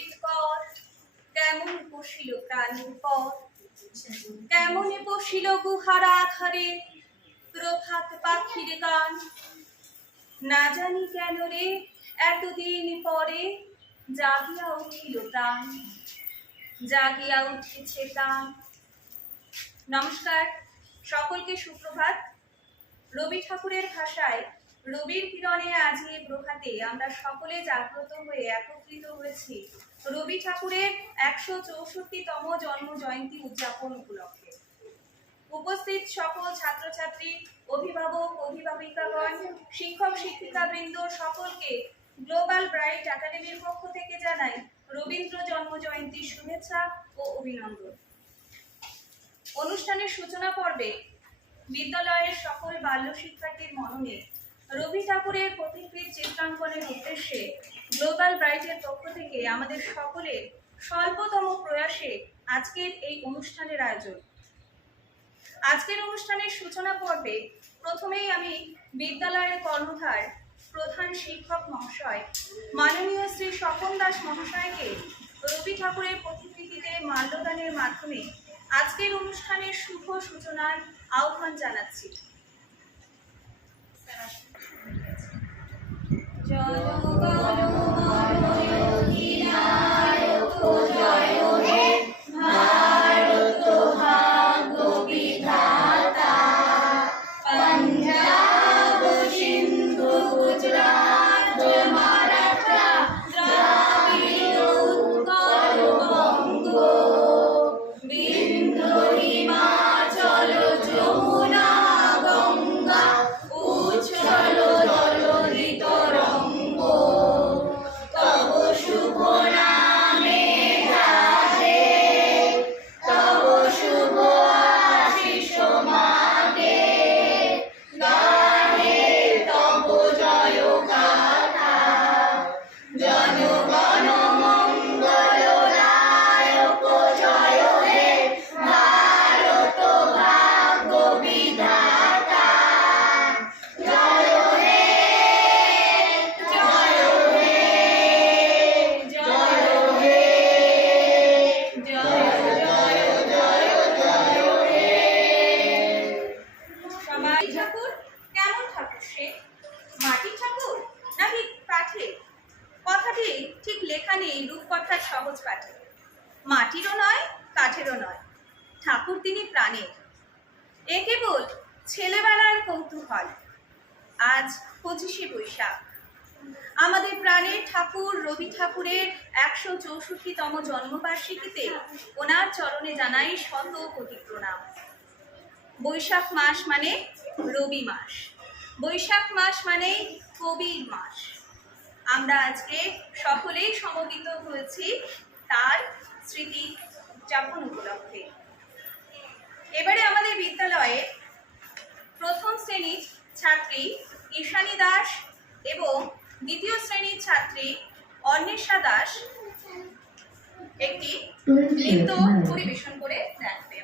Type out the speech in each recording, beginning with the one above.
মাটির কর কেমন বসিল প্রাণীর পর, কেমনে বসিল গুহার আধারে প্রভাত পাখির গান। না জানি কেন রে এতদিন পরে জাগিয়া উঠিল প্রাণ, জাগিয়া উঠেছে প্রাণ। নমস্কার, সকলকে সুপ্রভাত। রবি ঠাকুরের ভাষায় রবির কিরণে আজ এই প্রভাতে আমরা সকলে জাগ্রত হয়ে একত্রিত হয়েছি রবি ঠাকুরের ১৬৪তম জন্ম জয়ন্তী উদযাপন উপলক্ষে। উপস্থিত সকল ছাত্রছাত্রী, অভিভাবক, অভিভাবিকাগণ, শিক্ষক শিক্ষিকাবৃন্দ সকলকে গ্লোবাল ব্রাইট একাডেমির পক্ষ থেকে জানাই রবীন্দ্র জন্ম জয়ন্তীর শুভেচ্ছা ও অভিনন্দন। অনুষ্ঠানের সূচনা পর্বে বিদ্যালয়ের সকল বাল্য শিক্ষার্থীর মননে রবি ঠাকুরের প্রতিকৃত চিত্রাঙ্কনের উদ্দেশ্যে গ্লোবাল ব্রাইটের পক্ষ থেকে আমাদের সকলের স্বল্পতম প্রয়াসে আজকের এই অনুষ্ঠানের আয়োজন। আজকের অনুষ্ঠানের সূচনা পর্বে প্রথমেই আমি বিদ্যালয়ের কর্ণধার প্রধান শিক্ষক মহাশয় মাননীয় শ্রী স্বপন দাস মহাশয়কে রবি ঠাকুরের প্রতিকৃতিতে মাল্যদানের মাধ্যমে আজকের অনুষ্ঠানের শুভ সূচনার আহ্বান জানাচ্ছি। মাটিরও নয়, কাঠেরও নয়, ঠাকুর তিনি প্রাণের। এ কেবল ছেলেবেলার কৌতূহল। আজ ২৫শে বৈশাখ, আমাদের প্রাণের ঠাকুর রবি ঠাকুরের ১৬৪তম জন্মবার্ষিকীতে ওনার চরণে জানাই শত কোটি প্রণাম। বৈশাখ মাস মানে রবি মাস, বৈশাখ মাস মানে কবির মাস। আমরা আজকে সকলেই সমবেত হয়েছি তার স্মৃতি উদযাপন উপলক্ষে। এবারে আমাদের বিদ্যালয়ে প্রথম শ্রেণীর ছাত্রী ঈশানী দাস এবং দ্বিতীয় শ্রেণীর ছাত্রী অন্বেষা দাস একটি নৃত্য পরিবেশন করে রাখবে।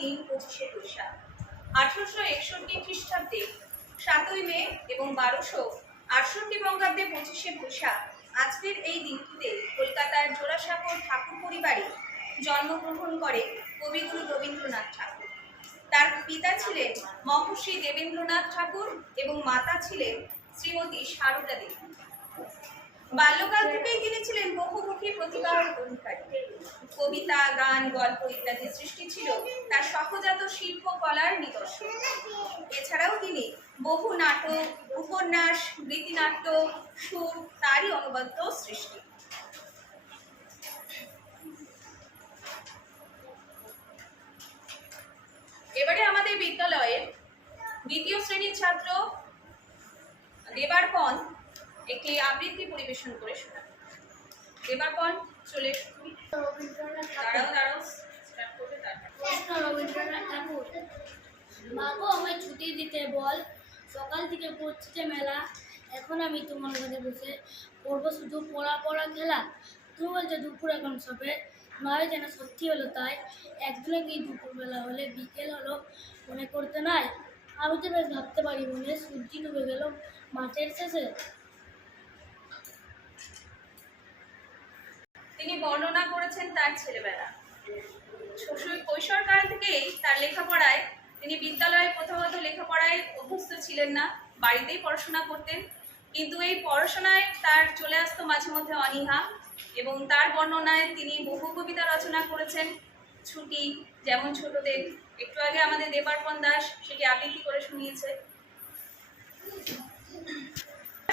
দিন 25শে বৈশাখ। 1861 খ্রিস্টাব্দে 7ই মে এবং 1268 বঙ্গাব্দে 25শে বৈশাখ আজকের এই দিনটিতে কলকাতার জোড়াসাঁকোর ঠাকুর পরিবারে জন্মগ্রহণ করে কবিগুরু রবীন্দ্রনাথ ঠাকুর। তার পিতা ছিলেন মহর্ষি দেবেন্দ্রনাথ ঠাকুর এবং মাতা ছিলেন শ্রীমতী সারদা দেবী। বাল্যকাল থেকেই তিনি ছিলেন বহুমুখী প্রতিভার অধিকারী। কবিতা, গান, গল্প ইত্যাদি সৃষ্টি ছিল তার সহজাত শিল্পকলার নিদর্শন। এছাড়াও তিনি বহু নাটক, উপন্যাস, গীতিনাট্য, সুর তারই অনবদ্য সৃষ্টি। এবারে আমাদের বিদ্যালয়ের দ্বিতীয় শ্রেণীর ছাত্র দেবার্পণ একটি আবৃত্তি পরিবেশন করে শোনাবে। দেবার্পণ, চলে এসো তুমি। দাঁড়াও স্টার্ট করবে তারপর। রবীন্দ্রনাথ ঠাকুর। মা গো, আমায় ছুটি দিতে বল, সকাল থেকে পড়ছে মেলা, এখন আমি তোমার ঘরে বসে পড়বো শুধু পড়া খেলা। তুমি বলছো দুপুর এখন সবে, নয় যেন সত্যি হলো তাই। একদিনে কি দুপুরবেলা হলে বিকেল হলো মনে করতে নাই। আমি তো বেশ ভাবতে পারি মনে, সূর্য ডুবে গেল মাঠের শেষে। তিনি বর্ণনা করেছেন তার ছেলেবেলা। কৈশোরকাল থেকেই তার লেখাপড়ায়, তিনি বিদ্যালয়ে প্রথমত লেখাপড়ায় অভ্যস্ত ছিলেন না, বাড়িতেই পড়াশোনা করতেন। কিন্তু এই পড়াশোনায় তার চলে আসতো মাঝে মধ্যে অনীহা, এবং তার বর্ণনায় তিনি বহু কবিতা রচনা করেছেন। ছুটি, যেমন ছোটদের, একটু আগে আমাদের দেবার্পণ দাস সেটি আবৃত্তি করে শুনিয়েছে।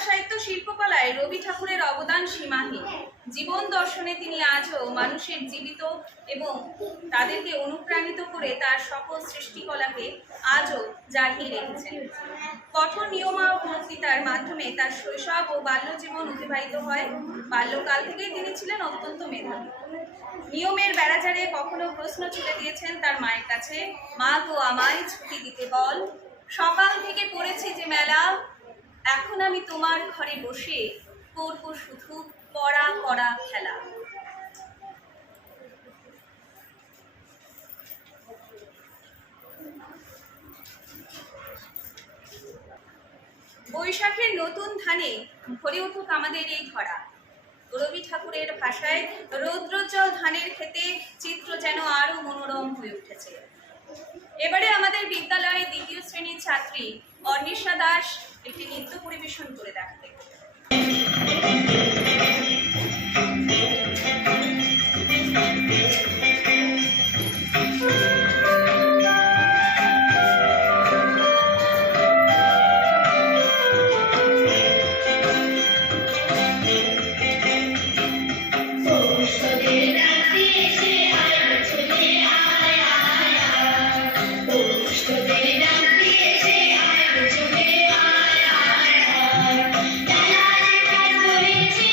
সাহিত্য শিল্পকলায় রবি ঠাকুরের অবদান সীমাহীন। জীবন দর্শনে তিনি আজও মানুষের জীবিত এবং তাদেরকে অনুপ্রাণিত করে তার সকল সৃষ্টিকলাকে আজও জাগিয়ে রেখেছেন। কঠোর নিয়মাবর্তিতার মাধ্যমে তার শৈশব ও বাল্য জীবন অতিবাহিত হয়। বাল্যকাল থেকেই তিনি ছিলেন অত্যন্ত মেধাবী। নিয়মের বেড়াজারে কখনো প্রশ্ন ছুড়ে দিয়েছেন তার মায়ের কাছে, মা গো, আমায় ছুটি দিতে বল, সকাল থেকে পড়েছি যে মেলা, এখন আমি তোমার ঘরে বসে করবো শুধু পড়া খেলা। বৈশাখের নতুন ধানে ভরে উঠুক আমাদের এই ধরা। রবি ঠাকুরের ভাষায় রৌদ্রোজ্জ্বল ধানের ক্ষেতে চিত্র যেন আরো মনোরম হয়ে উঠেছে। এবারে আমাদের বিদ্যালয়ের দ্বিতীয় শ্রেণীর ছাত্রী অর্নিশা দাস একটি নৃত্য পরিবেশন করে দেখাবে। Thank you.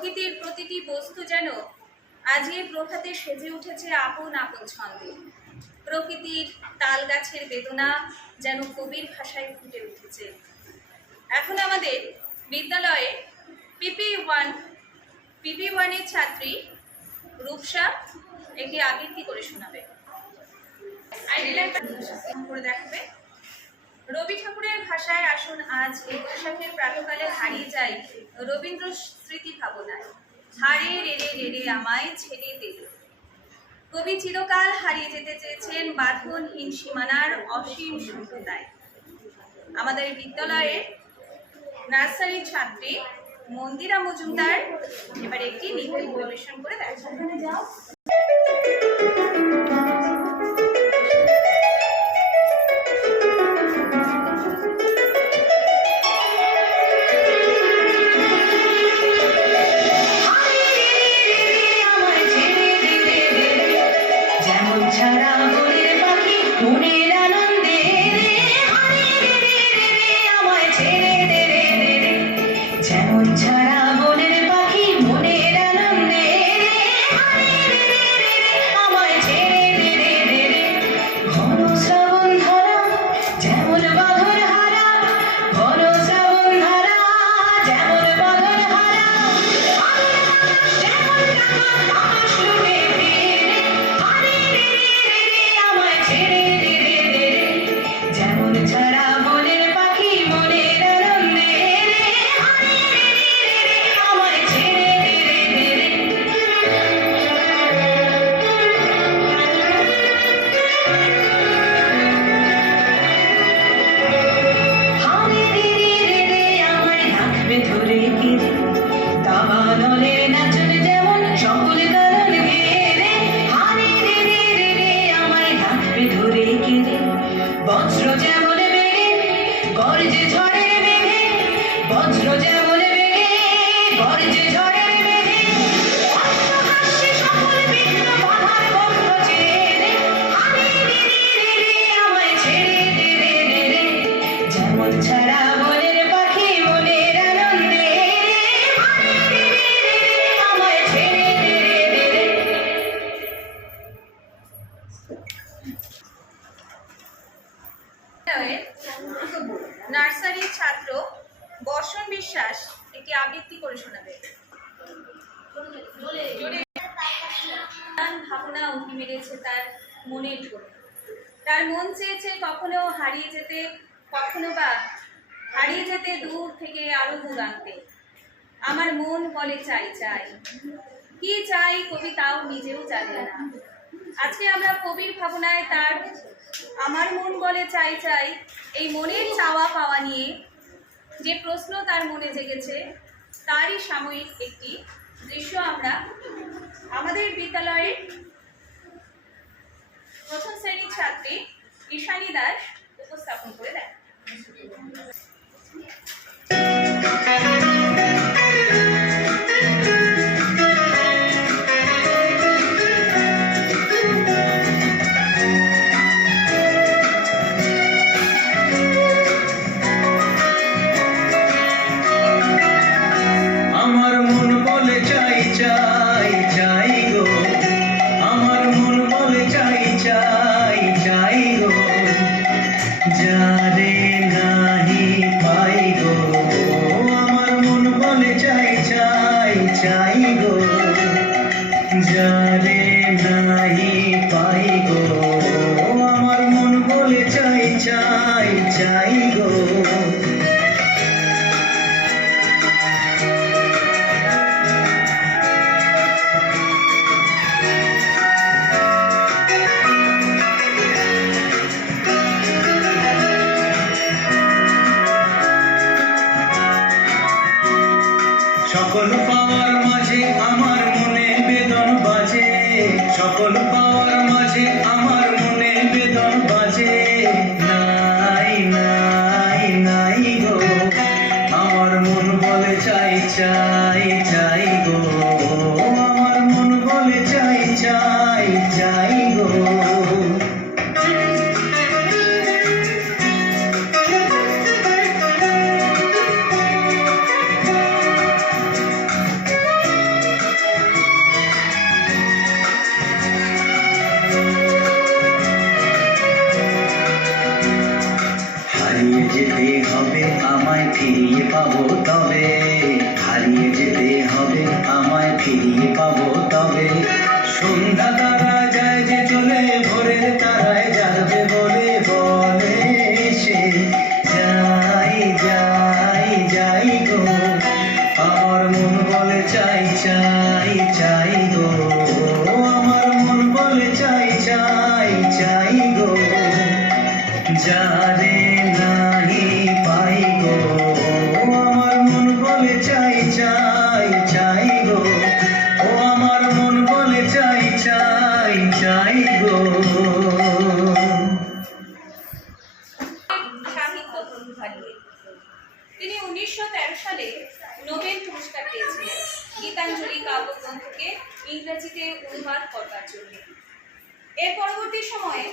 প্রকৃতির প্রতিটি বস্তু যেন আজই প্রভাতে সেজে উঠেছে আপন আপন ছন্দে। প্রকৃতির তাল গাছের বেদনা যেন কবির ভাষায় ফুটে উঠেছে। এখন আমাদের বিদ্যালয়ে পিপি ওয়ানের ছাত্রী রূপসা একটি আবৃত্তি করে শোনাবে। করে দেখাবে। রবি ঠাকুরের ভাষায় আসুন আজ এই বৈশাখের প্রাতকালে হারিয়ে যাই রবীন্দ্র স্মৃতি ভাবনায়। হারে রে রে রে রে আমায় ছেড়ে দে। কবি চিরকাল হারিয়ে যেতে চেয়েছেন বাঁধনহীন সীমানার অসীম শূন্যতায়। আমাদের বিদ্যালয়ের নার্সারির ছাত্রী মন্দিরা মজুমদার এবার একটি নৃত্য পরিবেশন করে দেখাবে। নার্সারির ছাত্র বর্ষণ বিশ্বাস একটি আবৃত্তি করে শোনাবে। ভাবনা উঁকি মেরেছে তার মনের ঢোলে। তার মন চেয়েছে কখনো হারিয়ে যেতে, কখনো বা হারিয়ে যেতে দূর থেকে আরো দূর আনতে। আমার মন বলে চাই চাই, কি চাই কবি তাও নিজেও জানে না। আজকে আমরা কবির ভাবনায় তার আমার মন বলে চাই চাই এই মনের চাওয়া পাওয়া নিয়ে যে প্রশ্ন তার মনে জেগেছে তারই সাময়িক একটি দৃশ্য আমরা আমাদের বিদ্যালয়ের প্রথম শ্রেণীর ছাত্রী ঈশানী দাস উপস্থাপন করে দেয়। সকল পাওয়ার মাঝে আমার মনে বেদন বাজে, সকল পাওয়ার মাঝে আমার মনে বেদন বাজে। নাই নাই নাই গো, আমার মন বলে চাই চাই চাই গো, আমার মন বলে চাই চাই চাই গো। বলে চাই চাই চাই গো, আমার মন বলে চাই চাই চাই গো, যারে নাহি পাই গো, আমার মন বলে চাই চাই চাই গো, ও আমার মন বলে চাই চাই চাই গো। সাহিত্য প্রতিভাধী। তিনি 1913 সালে নোবেল পুরস্কার পেয়েছিলেন গীতাঞ্জলি কাব্যগ্রন্থকে ইংরেজিতে অনুবাদ করবার জন্য। এর পরবর্তী সময়ে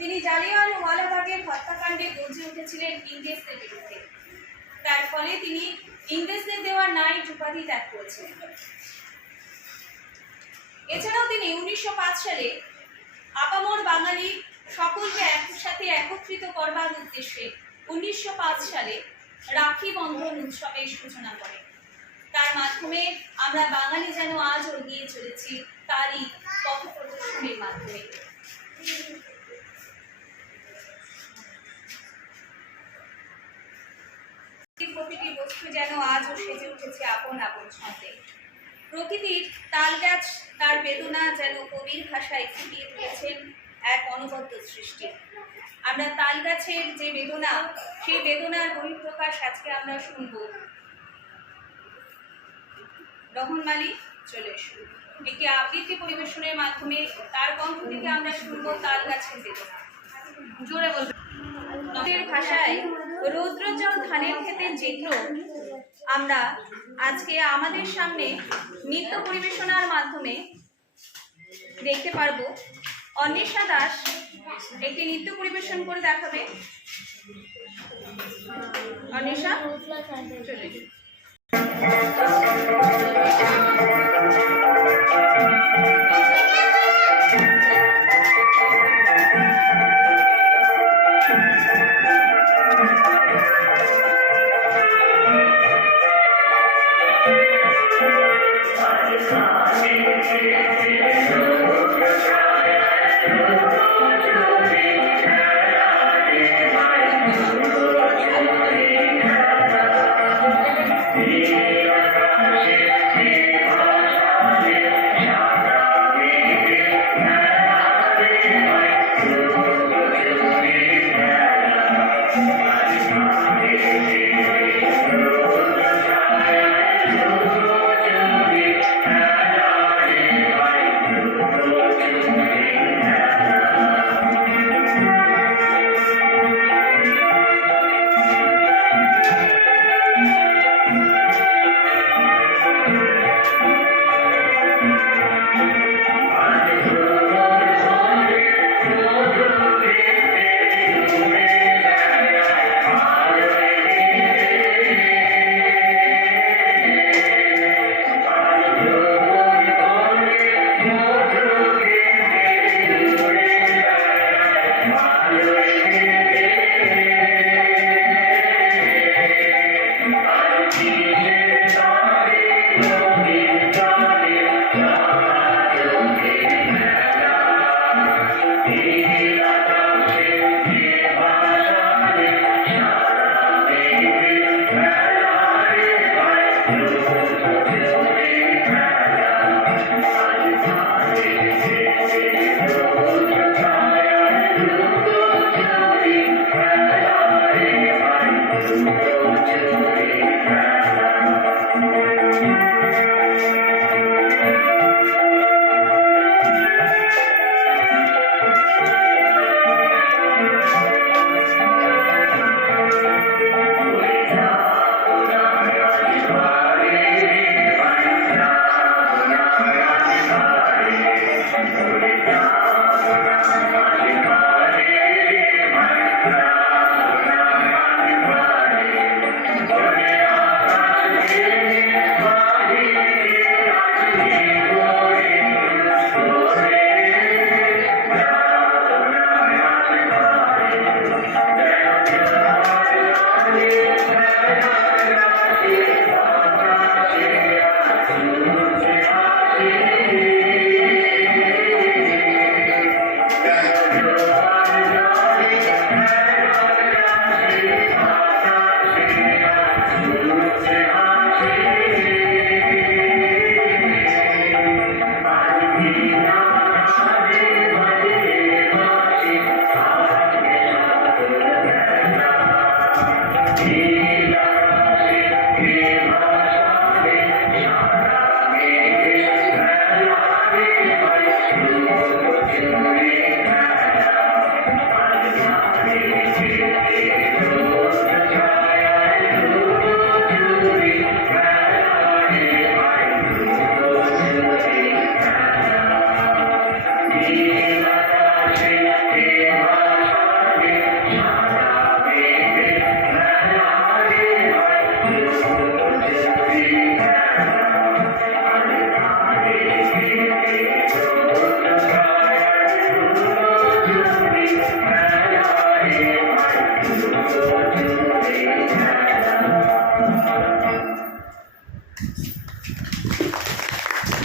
তিনি জালিয়ানওয়ালাবাগের হত্যাকাণ্ডে গর্জে উঠেছিলেন ইংরেজদের বিরুদ্ধে। তার ফলে তিনি ইংরেজদের দেওয়া নাইট উপাধি ত্যাগ করেছিলেন। এছাড়াও তিনি 1905 সালে আপামর বাঙালি সকলকে একসাথে একত্রিত করবার উদ্দেশ্যে 1905 সালে রাখি বন্ধন উৎসবের সূচনা করেন। তার মাধ্যমে আমরা বাঙালি যেন আজও এগিয়ে চলেছি তারই পথ প্রদর্শনের মাধ্যমে। প্রতিটি বস্তু যেন আজও সেজে উঠেছে আপন আপন ছন্দে। প্রকৃতির তালগাছ তার বেদনা যেন কবির ভাষায় ফুটিয়ে তুলেছেন এক অনবদ্য সৃষ্টি। আমরা তালগাছের যে বেদনা, সেই বেদনার বহিঃপ্রকাশ আজকে আমরা শুনব। রহন মালিক চলে এসো, একটি আবৃত্তি পরিবেশনের মাধ্যমে তার কণ্ঠ থেকে আমরা শুনবো তালগাছের বেদনা। জোরে বলবেন। নদের ভাষায় রৌদ্রজল ধানের ক্ষেতের চিত্র আমরা আজকে আমাদের সামনে নৃত্য পরিবেশনার মাধ্যমে দেখতে পারবো। অন্বেষা দাস একটি নৃত্য পরিবেশন করে দেখাবে। অন্বেষা চলে এসো।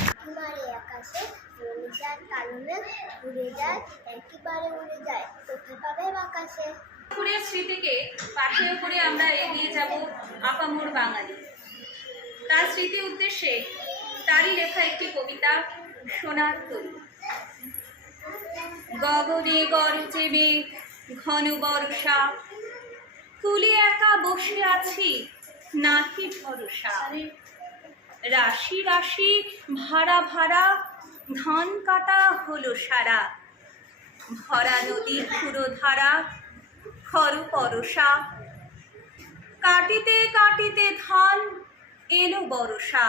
একেবারে আকাশে মনীষার কারণে উড়ে যায়, একেবারে উড়ে যায়, কোথায় পাবে আকাশে। ঠাকুরের স্মৃতিকে পাথেয় করে আমরা এগিয়ে যাব আপামর বাঙালি। তার স্মৃতি উদ্দেশ্যে তারই লেখা একটি কবিতা, সোনার তরী। গগনে গরজে মেঘ, ঘন বর্ষা, কুলে একা বসে আছি, নাহি ভরসা। রাশি রাশি ভাড়া ভাড়া, ধান কাটা হলো সারা। ভরা নদীর পুরো ধারা, খর পরশা। কাটিতে কাটিতে ধান এলো বরষা।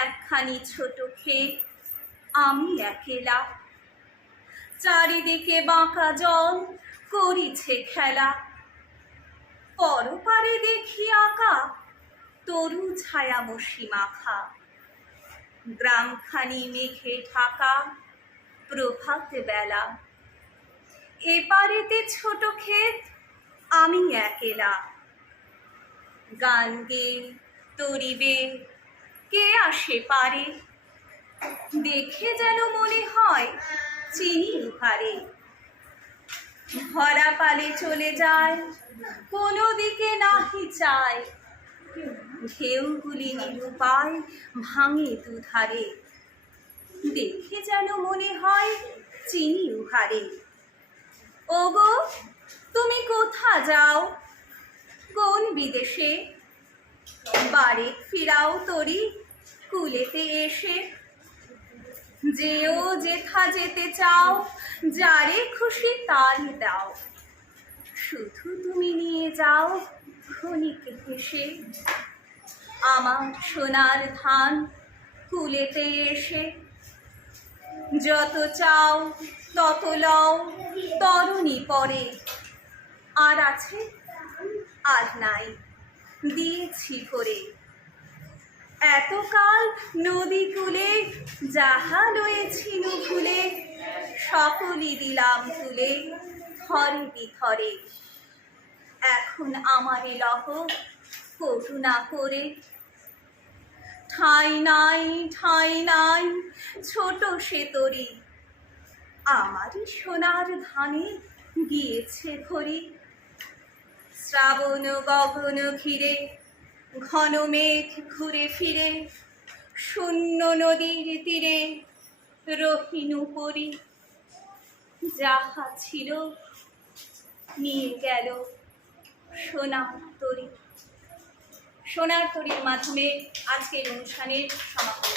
একখানি ছোট ক্ষেত, আমি একেলা। চারিদিকে বাঁকা জল করিছে খেলা। পরপারে দেখি আঁকা তরু ছায়ামসি মাখা। গ্রামখানি মেঘে ঢাকা, প্রভাত বেলা। এপারেতে ছোট ক্ষেত, আমি একেলা। গান গে তরিবে কে আসে পারে, দেখে যেন মনে হয় চিনি উহারে। ভরা পালে চলে যায়, কোনো দিকে নাহি চায়। ঢেউগুলি নিরুপায় ভাঙে দুধারে, দেখে যেন মনে হয় চিনি উহারে। ওগো তুমি কোথা যাও, কোন বিদেশে? বাড়ি ফিরাও তরি কুলেতে এসে। যেও যেথা যেতে চাও, যারে খুশি তারই দাও। শুধু তুমি নিয়ে যাও ক্ষণিক হেসে। আমার সোনার ধান কুলেতে এসে। যত চাও তত লও, তরুণী পরে। আর আছে আর নাই, দিয়েছি করে। এতকাল নদী কূলে যাহা লয়েছিল ভুলে, সকলই দিলাম তুলে থরে বিথরে। এখন আমারে লহ করুণা করে। ঠাঁই নাই ঠাঁই নাই ছোট সে তরি, আমারই সোনার ধানে গিয়েছে ভরি। শ্রাবণ গগন ঘিরে, ঘন মেঘ ঘুরে ফিরে। শূন্য নদীর তীরে রহিনু পরি। যাহা ছিল নিয়ে গেল সোনার তরী। সোনার তরীর মাধ্যমে আজকের অনুষ্ঠানের সমাপন।